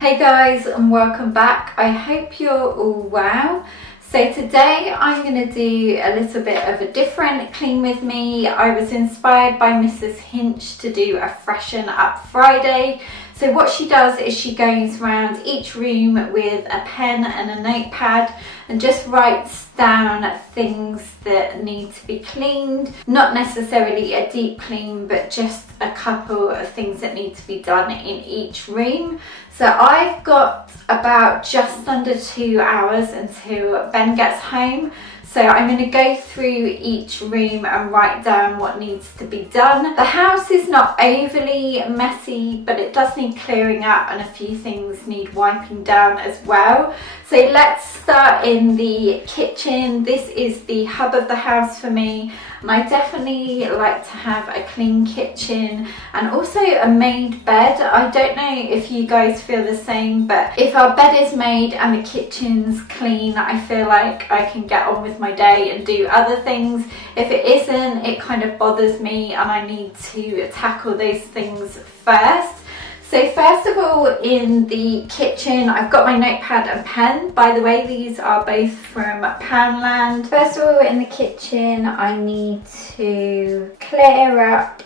Hey guys, and welcome back. I hope you're all well. So today I'm going to do a little bit of a different clean with me. I was inspired by Mrs. Hinch to do a freshen up Friday. So what she does is she goes around each room with a pen and a notepad and just writes down things that need to be cleaned. Not necessarily a deep clean, but just a couple of things that need to be done in each room. So I've got about just under 2 hours until Ben gets home. So I'm going to go through each room and write down what needs to be done. The house is not overly messy, but it does need clearing up and a few things need wiping down as well. So let's start in the kitchen. This is the hub of the house for me. And I definitely like to have a clean kitchen and also a made bed. I don't know if you guys feel the same, but if our bed is made and the kitchen's clean, I feel like I can get on with my day and do other things. If it isn't, it kind of bothers me and I need to tackle those things first. So first of all, in the kitchen, I've got my notepad and pen. By the way, these are both from Poundland. First of all, in the kitchen, I need to clear up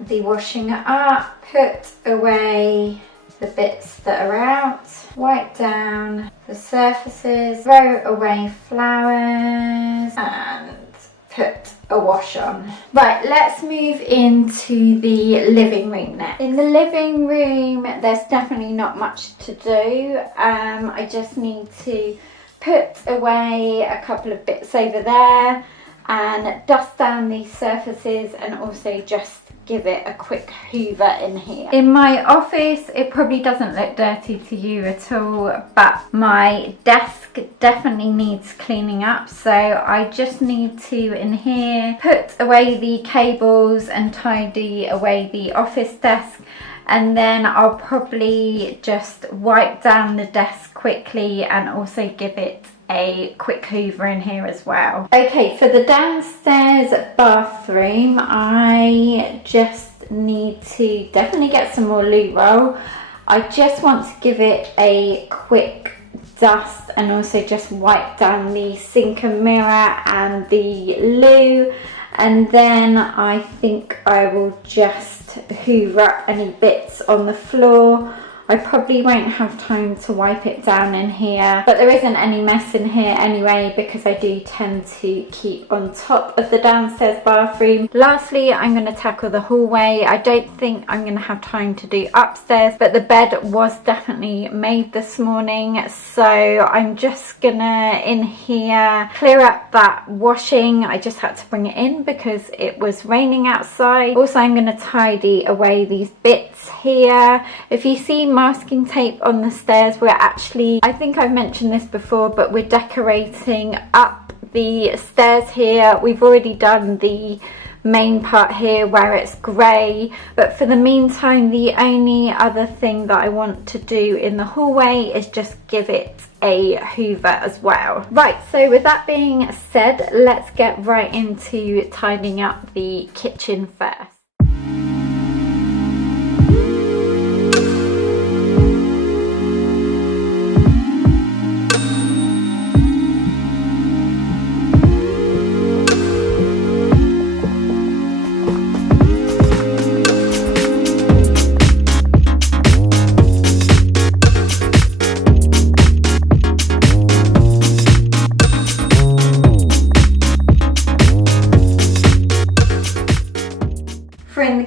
the washing up, put away the bits that are out, wipe down the surfaces, throw away flowers, and put a wash on. Right, let's move into the living room next. In the living room, there's definitely not much to do. I just need to put away a couple of bits over there and dust down these surfaces and also just give it a quick hoover in here. In my office, it probably doesn't look dirty to you at all, but my desk definitely needs cleaning up. So I just need to, in here, put away the cables and tidy away the office desk. And then I'll probably just wipe down the desk quickly and also give it a quick hoover in here as well. Okay, for the downstairs bathroom, I just need to definitely get some more loo roll. I just want to give it a quick dust and also just wipe down the sink and mirror and the loo. And then I think I will just hoover up any bits on the floor. I probably won't have time to wipe it down in here, but there isn't any mess in here anyway because I do tend to keep on top of the downstairs bathroom. Lastly, I'm going to tackle the hallway. I don't think I'm going to have time to do upstairs, but the bed was definitely made this morning, so I'm just gonna, in here, clear up that washing. I just had to bring it in because it was raining outside. Also, I'm going to tidy away these bits here. If you see masking tape on the stairs, we're actually, I think I've mentioned this before, but we're decorating up the stairs here. We've already done the main part here where it's grey, but for the meantime, the only other thing that I want to do in the hallway is just give it a hoover as well. Right, so with that being said, let's get right into tidying up the kitchen first.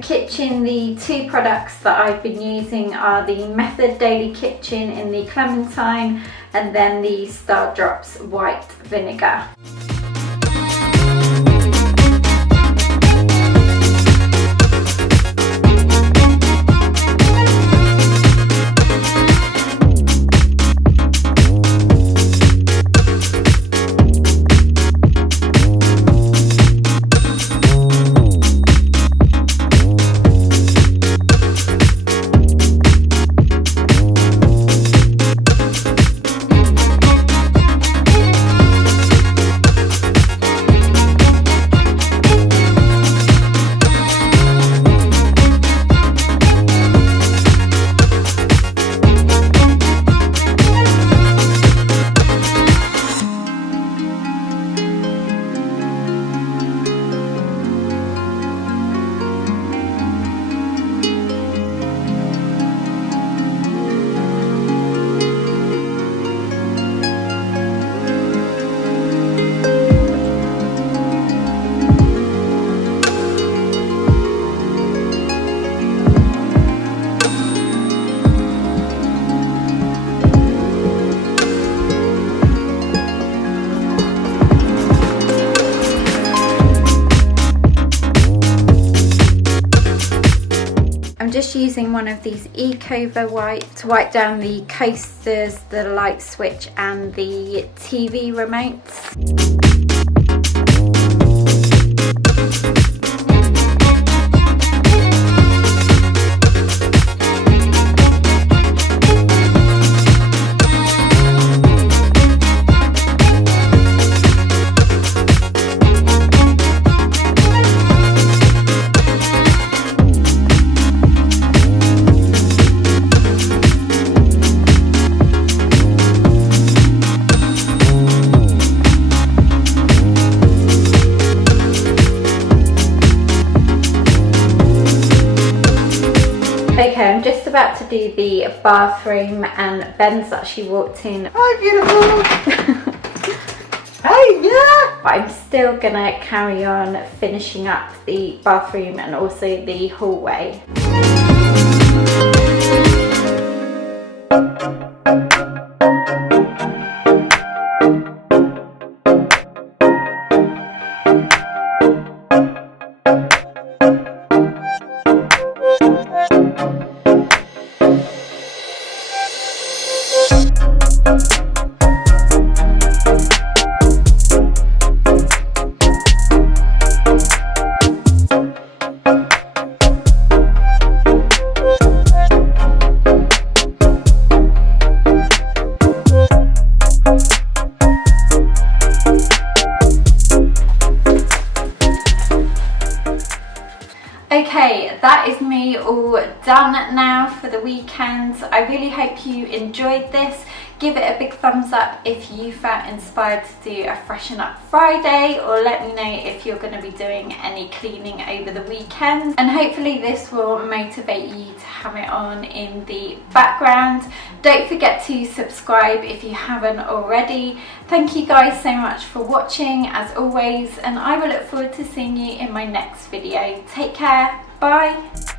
Kitchen, the two products that I've been using are the Method Daily Kitchen in the Clementine and then the Star Drops White Vinegar. using one of these Eco wipes to wipe down the coasters, the light switch and the TV remotes. Okay, I'm just about to do the bathroom and Ben's actually walked in. Hi, beautiful! Hey, yeah! But I'm still gonna carry on finishing up the bathroom and also the hallway. Okay, that is me all done now for the weekend. I really hope you enjoyed this. Give it a big thumbs up if you felt inspired to do a Freshen Up Friday, or let me know if you're going to be doing any cleaning over the weekend. And hopefully this will motivate you to have it on in the background. Don't forget to subscribe if you haven't already. Thank you guys so much for watching as always, and I will look forward to seeing you in my next video. Take care, bye!